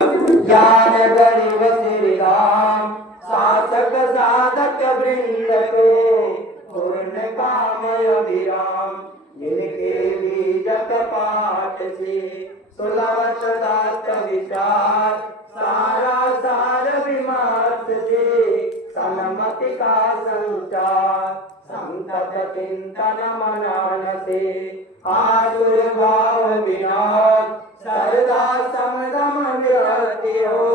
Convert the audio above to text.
ज्ञान गरीब श्री राम शासक साधक वृंद के पूर्ण काम अभिराम जिनके बीजक पाठ से सुलभ दात विचार सारा सार विमर्श से सन्मति का संचार संतत चिंतन मनन से आतुर भाव विनोद सरदा समदम निरति हो